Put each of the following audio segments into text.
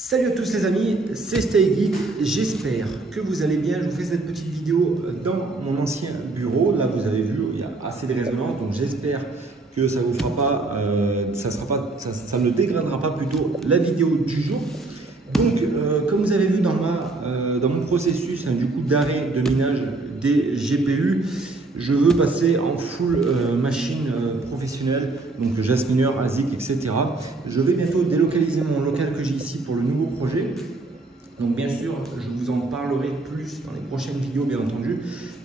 Salut à tous les amis, c'est Stay Geek, j'espère que vous allez bien. Je vous fais cette petite vidéo dans mon ancien bureau. Là vous avez vu, il y a assez de résonance, donc j'espère que ça vous fera pas, ça ne dégradera pas plutôt la vidéo du jour. Donc comme vous avez vu dans mon processus du coup d'arrêt de minage des GPU, je veux passer en full machine professionnelle, donc Jasminer, ASIC, etc. Je vais bientôt délocaliser mon local que j'ai ici pour le nouveau projet. Donc bien sûr, je vous en parlerai plus dans les prochaines vidéos, bien entendu.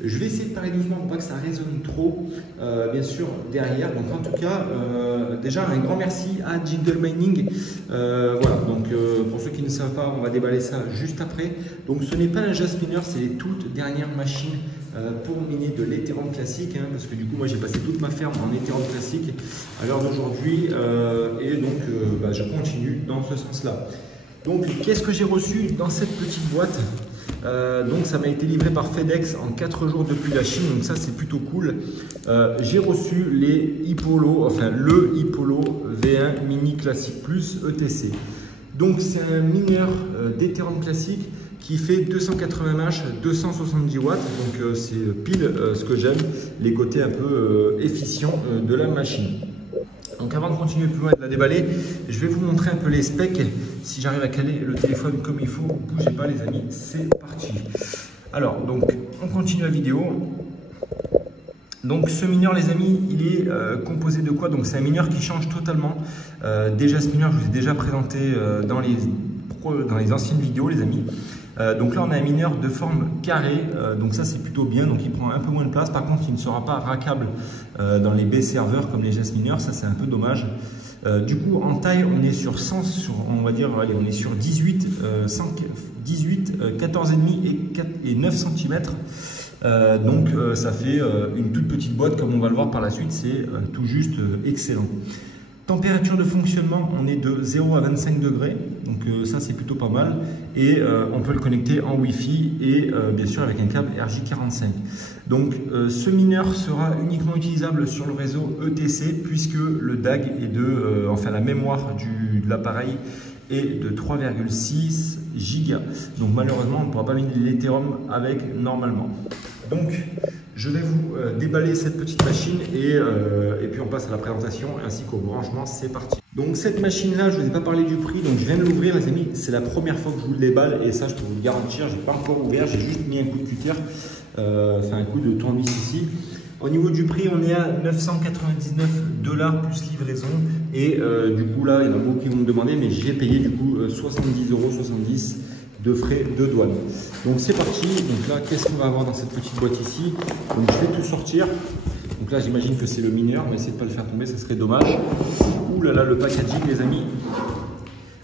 Je vais essayer de parler doucement pour pas que ça résonne trop, bien sûr, derrière. Donc en tout cas, déjà un grand merci à Jingle Mining. Voilà, donc pour ceux qui ne savent pas, on va déballer ça juste après. Donc ce n'est pas un Jasminer, c'est les toutes dernières machines pour miner de l'Ethereum classique, hein, parce que du coup moi j'ai passé toute ma ferme en Ethereum classique à l'heure d'aujourd'hui, et donc je continue dans ce sens-là. Donc qu'est-ce que j'ai reçu dans cette petite boîte? Donc ça m'a été livré par FedEx en 4 jours depuis la Chine, donc ça c'est plutôt cool. J'ai reçu les Ipolo, enfin le Ipolo V1 Mini Classic Plus ETC. Donc c'est un mineur d'Ethereum classique qui fait 280 mAh, 270 watts, donc c'est pile ce que j'aime, les côtés un peu efficients de la machine. Donc avant de continuer plus loin et de la déballer, je vais vous montrer un peu les specs. Si j'arrive à caler le téléphone comme il faut, bougez pas les amis, c'est parti. Alors, donc on continue la vidéo. Donc ce mineur les amis, il est composé de quoi? Donc c'est un mineur qui change totalement des Jasminer, je vous ai déjà présenté dans les anciennes vidéos les amis. Donc là on a un mineur de forme carrée, donc ça c'est plutôt bien, donc il prend un peu moins de place. Par contre il ne sera pas rackable dans les B serveurs comme les Jasminer, ça c'est un peu dommage. Du coup en taille on est sur 100, on va dire, allez, on est sur 18, 14,5 et 9 cm. Donc ça fait une toute petite boîte, comme on va le voir par la suite, c'est tout juste excellent. Température de fonctionnement, on est de 0 à 25 degrés, donc ça c'est plutôt pas mal. Et on peut le connecter en Wi-Fi et bien sûr avec un câble RJ45. Donc ce mineur sera uniquement utilisable sur le réseau ETC puisque le DAG est de, enfin la mémoire de l'appareil est de 3,6 Go. Donc malheureusement on ne pourra pas miner l'Ethereum avec normalement. Donc je vais vous déballer cette petite machine et puis on passe à la présentation ainsi qu'au branchement, c'est parti. Donc cette machine là, je ne vous ai pas parlé du prix, donc je viens de l'ouvrir les amis, c'est la première fois que je vous le déballe et ça je peux vous le garantir, je n'ai pas encore ouvert, j'ai juste mis un coup de cutter, enfin un coup de tournevis ici. Au niveau du prix, on est à 999 $ plus livraison et du coup là, il y en a beaucoup qui vont me demander, mais j'ai payé du coup 70,70 € de frais de douane. Donc c'est parti. Donc là, qu'est-ce qu'on va avoir dans cette petite boîte ici? Donc je vais tout sortir. Donc là, j'imagine que c'est le mineur, mais essayez de ne pas le faire tomber, ça serait dommage. Ouh là là, le packaging, les amis.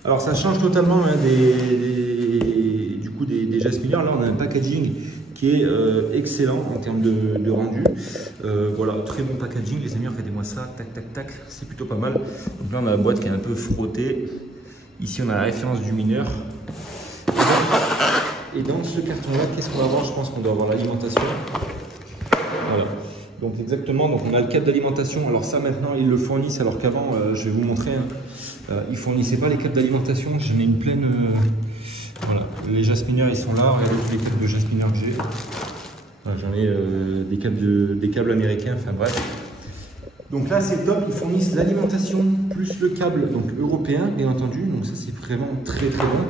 Alors ça change totalement hein, des Jasminer. Là, on a un packaging qui est excellent en termes de rendu. Voilà, très bon packaging. Les amis, regardez-moi ça. Tac, tac, tac. C'est plutôt pas mal. Donc là, on a la boîte qui est un peu frottée. Ici, on a la référence du mineur. Et dans ce carton-là, qu'est-ce qu'on va avoir? Je pense qu'on doit avoir l'alimentation. Voilà. Donc exactement, donc on a le câble d'alimentation. Alors ça maintenant, ils le fournissent, alors qu'avant, je vais vous montrer, hein, ils ne fournissaient pas les câbles d'alimentation. J'en ai une pleine... voilà, les Jasminer, ils sont là. Regardez tous les câbles de Jasminer que j'ai. Voilà, j'en ai des câbles américains, enfin bref. Donc là, c'est top. Ils fournissent l'alimentation plus le câble donc européen, bien entendu. Donc ça, c'est vraiment très très bon.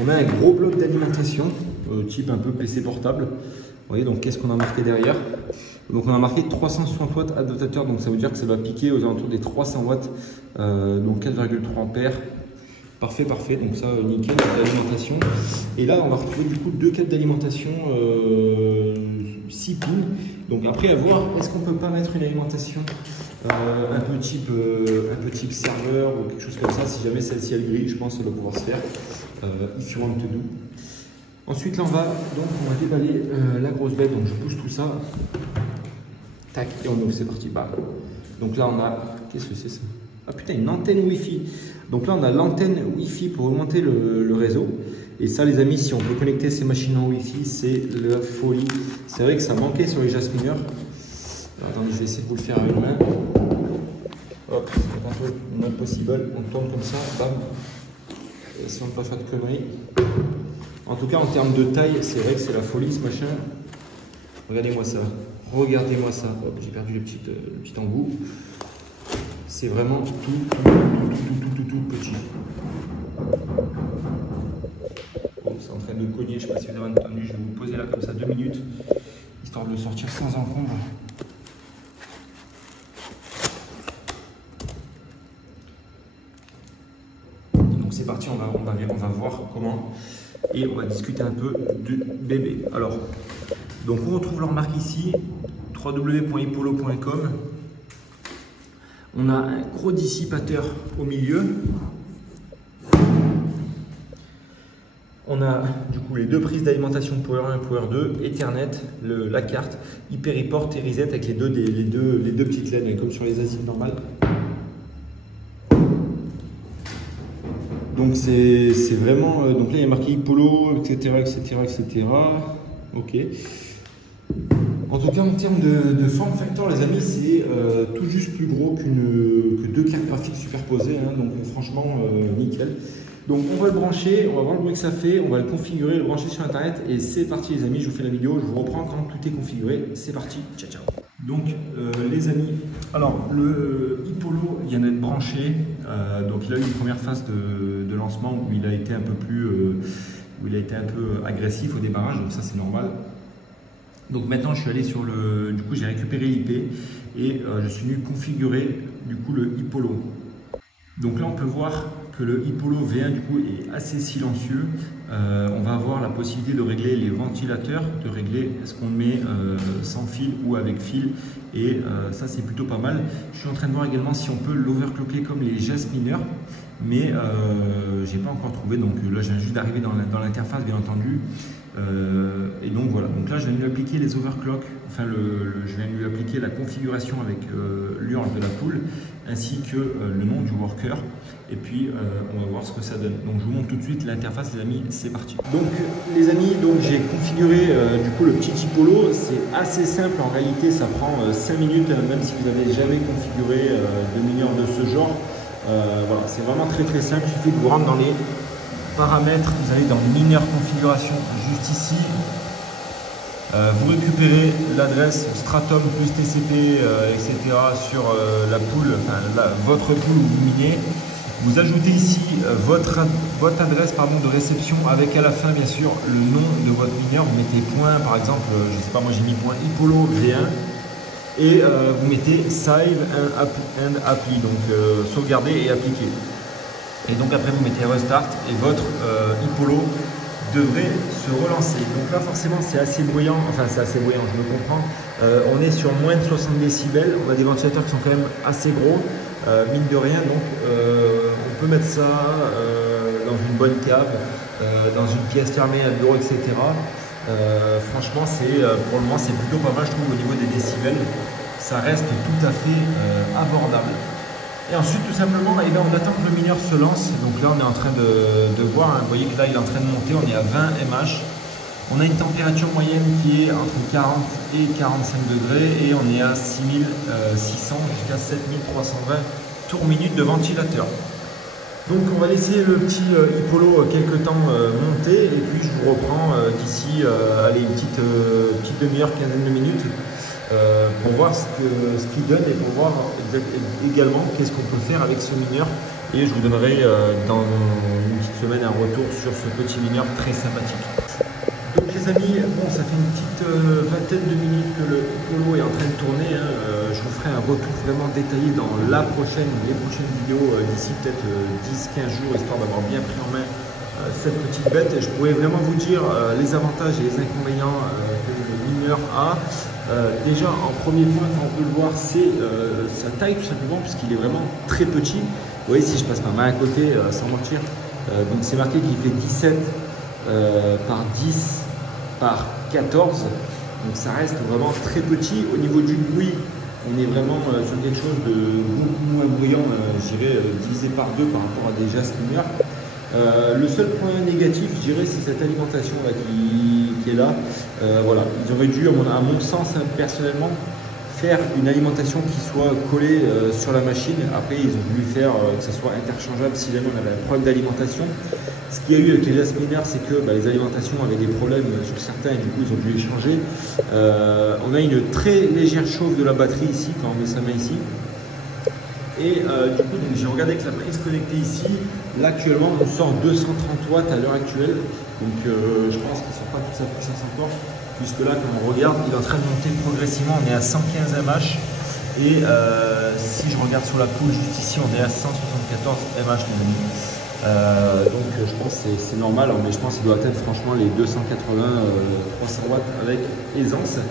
On a un gros bloc d'alimentation, type un peu PC portable. Vous voyez, donc qu'est-ce qu'on a marqué derrière? Donc on a marqué 360 watts adaptateur, donc ça veut dire que ça va piquer aux alentours des 300 watts, donc 4,3 ampères. Parfait, parfait, donc ça nickel, l'alimentation. Et là, on va retrouver du coup deux câbles d'alimentation 6 pins. Donc après, à voir, est-ce qu'on peut pas mettre une alimentation un peu type serveur ou quelque chose comme ça? Si jamais celle-ci elle grille, je pense que ça doit pouvoir se faire. If you want to do. Ensuite, là, on va déballer la grosse bête. Donc, je pousse tout ça. Tac, et on ouvre, c'est parti. Bah. Donc là, on a. Qu'est-ce que c'est ça? Ah putain, une antenne Wi-Fi. Donc là, on a l'antenne Wi-Fi pour augmenter le réseau. Et ça, les amis, si on peut connecter ces machines en Wi-Fi, c'est la folie. C'est vrai que ça manquait sur les Jasminer. Attendez, je vais essayer de vous le faire à une main. Hop, un peu not possible. On tourne comme ça, bam. si on ne peut pas faire de conneries. En tout cas, en termes de taille, c'est vrai que c'est la folie ce machin. Regardez-moi ça. Regardez-moi ça. Hop, j'ai perdu le petit embout. C'est vraiment tout petit. Bon, c'est en train de cogner, je ne sais pas si vous avez entendu. Je vais vous poser là comme ça 2 minutes, histoire de le sortir sans encombre. Donc c'est parti, on va voir comment, et on va discuter un peu du bébé. Alors, donc on retrouve leur marque ici, www.ipolo.com. On a un gros dissipateur au milieu. On a du coup les 2 prises d'alimentation Power 1 et Power 2, Ethernet, la carte, Hyperiport et Reset avec les deux petites LED comme sur les ASIC normales. Donc c'est vraiment, donc là il y a marqué Ipolo, etc. Ok. En tout cas, en termes de form factor, les amis, c'est tout juste plus gros que 2 cartes graphiques superposées, hein, donc franchement, nickel. Donc on va le brancher, on va voir le bruit que ça fait, on va le configurer, le brancher sur internet, et c'est parti les amis, je vous fais la vidéo, je vous reprends quand tout est configuré, c'est parti, ciao ciao. Donc les amis, alors le Ipolo vient d'être branché, donc il a eu une première phase de lancement où il a été un peu agressif au démarrage, donc ça c'est normal. Donc maintenant je suis allé sur du coup j'ai récupéré l'IP et je suis venu configurer du coup le Ipolo. Donc là on peut voir que le Ipolo V1 du coup est assez silencieux. On va avoir la possibilité de régler les ventilateurs, de régler est-ce qu'on met sans fil ou avec fil, et ça c'est plutôt pas mal. Je suis en train de voir également si on peut l'overclocker comme les gestes mineurs, mais j'ai pas encore trouvé, donc là je viens juste d'arriver dans l'interface bien entendu. Et donc voilà, donc là je viens de lui appliquer les overclocks, enfin je viens de lui appliquer la configuration avec l'URL de la poule ainsi que le nom du worker, et puis on va voir ce que ça donne. Donc je vous montre tout de suite l'interface les amis, c'est parti. Donc les amis, donc j'ai configuré du coup le petit Ipolo, c'est assez simple en réalité, ça prend 5 minutes même si vous n'avez jamais configuré de mineur de ce genre. Voilà, c'est vraiment très simple, il suffit de vous rendre dans les paramètres, vous allez dans mineur configuration juste ici, vous récupérez l'adresse Stratum plus TCP etc. sur la poule, enfin votre poule où vous minez. Vous ajoutez ici votre adresse de réception avec à la fin bien sûr le nom de votre mineur. Vous mettez point, par exemple, je sais pas, moi j'ai mis point Ipolo V1 et vous mettez save and apply, donc sauvegarder et appliquer. Et donc après vous mettez restart et votre Ipolo devrait se relancer. Donc là forcément c'est assez bruyant, enfin c'est assez bruyant, je me comprends. On est sur moins de 60 décibels, on a des ventilateurs qui sont quand même assez gros, mine de rien, donc on peut mettre ça dans une bonne cave, dans une pièce fermée à bureau, etc. Franchement pour le moment c'est plutôt pas mal je trouve au niveau des décibels, ça reste tout à fait abordable. Et ensuite, tout simplement, eh bien, on attend que le mineur se lance. Donc là, on est en train de voir, hein, vous voyez que là, il est en train de monter, on est à 20 mH. On a une température moyenne qui est entre 40 et 45 degrés et on est à 6600 jusqu'à 7320 tours minutes de ventilateur. Donc on va laisser le petit Ipolo quelques temps monter et puis je vous reprends d'ici une petite demi-heure, quinzaine de minutes. Pour voir ce qu'il donne et pour voir également qu'est-ce qu'on peut faire avec ce mineur, et je vous donnerai dans une petite semaine un retour sur ce petit mineur très sympathique. Donc les amis, bon, ça fait une petite vingtaine de minutes que le Ipolo est en train de tourner, hein. Je vous ferai un retour vraiment détaillé dans les prochaines vidéos d'ici peut-être 10-15 jours, histoire d'avoir bien pris en main cette petite bête. Je pourrais vraiment vous dire les avantages et les inconvénients que le mineur a. Déjà en premier point, on peut le voir, c'est sa taille tout simplement, puisqu'il est vraiment très petit. Vous voyez, si je passe ma main à côté sans mentir, donc c'est marqué qu'il fait 17 par 10 par 14, donc ça reste vraiment très petit. Au niveau du bruit, on est vraiment sur quelque chose de beaucoup moins bruyant, je dirais divisé par 2 par rapport à des gestes mineurs. Le seul point négatif, je dirais, c'est cette alimentation là, qui est là. Voilà, ils auraient dû, à mon sens, hein, personnellement, faire une alimentation qui soit collée sur la machine. Après, ils ont voulu faire que ça soit interchangeable si jamais on avait un problème d'alimentation. Ce qu'il y a eu avec les Jasminer, c'est que les alimentations avaient des problèmes sur certains et du coup ils ont dû les changer. On a une très légère chauffe de la batterie ici quand on met sa main ici. Et du coup, j'ai regardé avec la prise connectée ici. Là, actuellement, on sort 230 watts à l'heure actuelle. Donc, je pense qu'il ne sort pas toute sa puissance encore. Puisque là, quand on regarde, il est en train de monter progressivement. On est à 115 mH. Et si je regarde sur la poule, juste ici, on est à 174 mH. Donc, je pense que c'est normal. Mais je pense qu'il doit atteindre franchement les 280-300 watts avec aisance.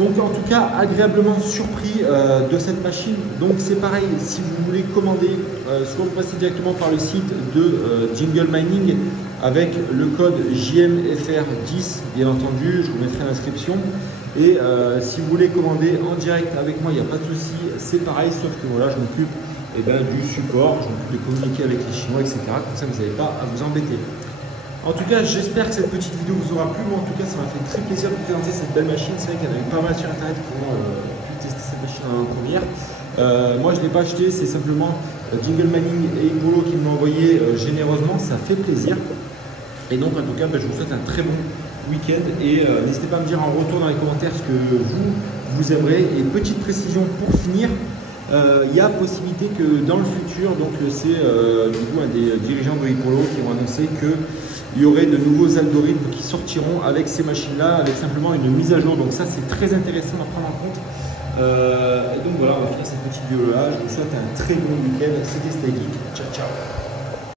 Donc en tout cas, agréablement surpris de cette machine. Donc c'est pareil, si vous voulez commander, soit vous passez directement par le site de Jingle Mining avec le code JMFR10, bien entendu, je vous mettrai l'inscription. Et si vous voulez commander en direct avec moi, il n'y a pas de souci, c'est pareil, sauf que voilà, je m'occupe du support, je m'occupe de communiquer avec les Chinois, etc. Comme ça, vous n'avez pas à vous embêter. En tout cas, j'espère que cette petite vidéo vous aura plu. Moi, en tout cas, ça m'a fait très plaisir de vous présenter cette belle machine. C'est vrai qu'il y en avait pas mal sur Internet qui ont pu tester cette machine en première. Moi, je ne l'ai pas acheté. C'est simplement Jingle Mining et Ipolo qui m'ont envoyé généreusement. Ça fait plaisir. Et donc, en tout cas, je vous souhaite un très bon week-end. Et n'hésitez pas à me dire en retour dans les commentaires ce que vous aimerez. Et petite précision pour finir. Il y a possibilité que dans le futur, donc c'est du coup un des dirigeants de Ipolo qui ont annoncé que il y aurait de nouveaux algorithmes qui sortiront avec ces machines-là, avec simplement une mise à jour. Donc ça, c'est très intéressant à prendre en compte. Et donc voilà, on va finir cette petite vidéo-là. Je vous souhaite un très bon week-end. C'était Stay Geek. Ciao, ciao.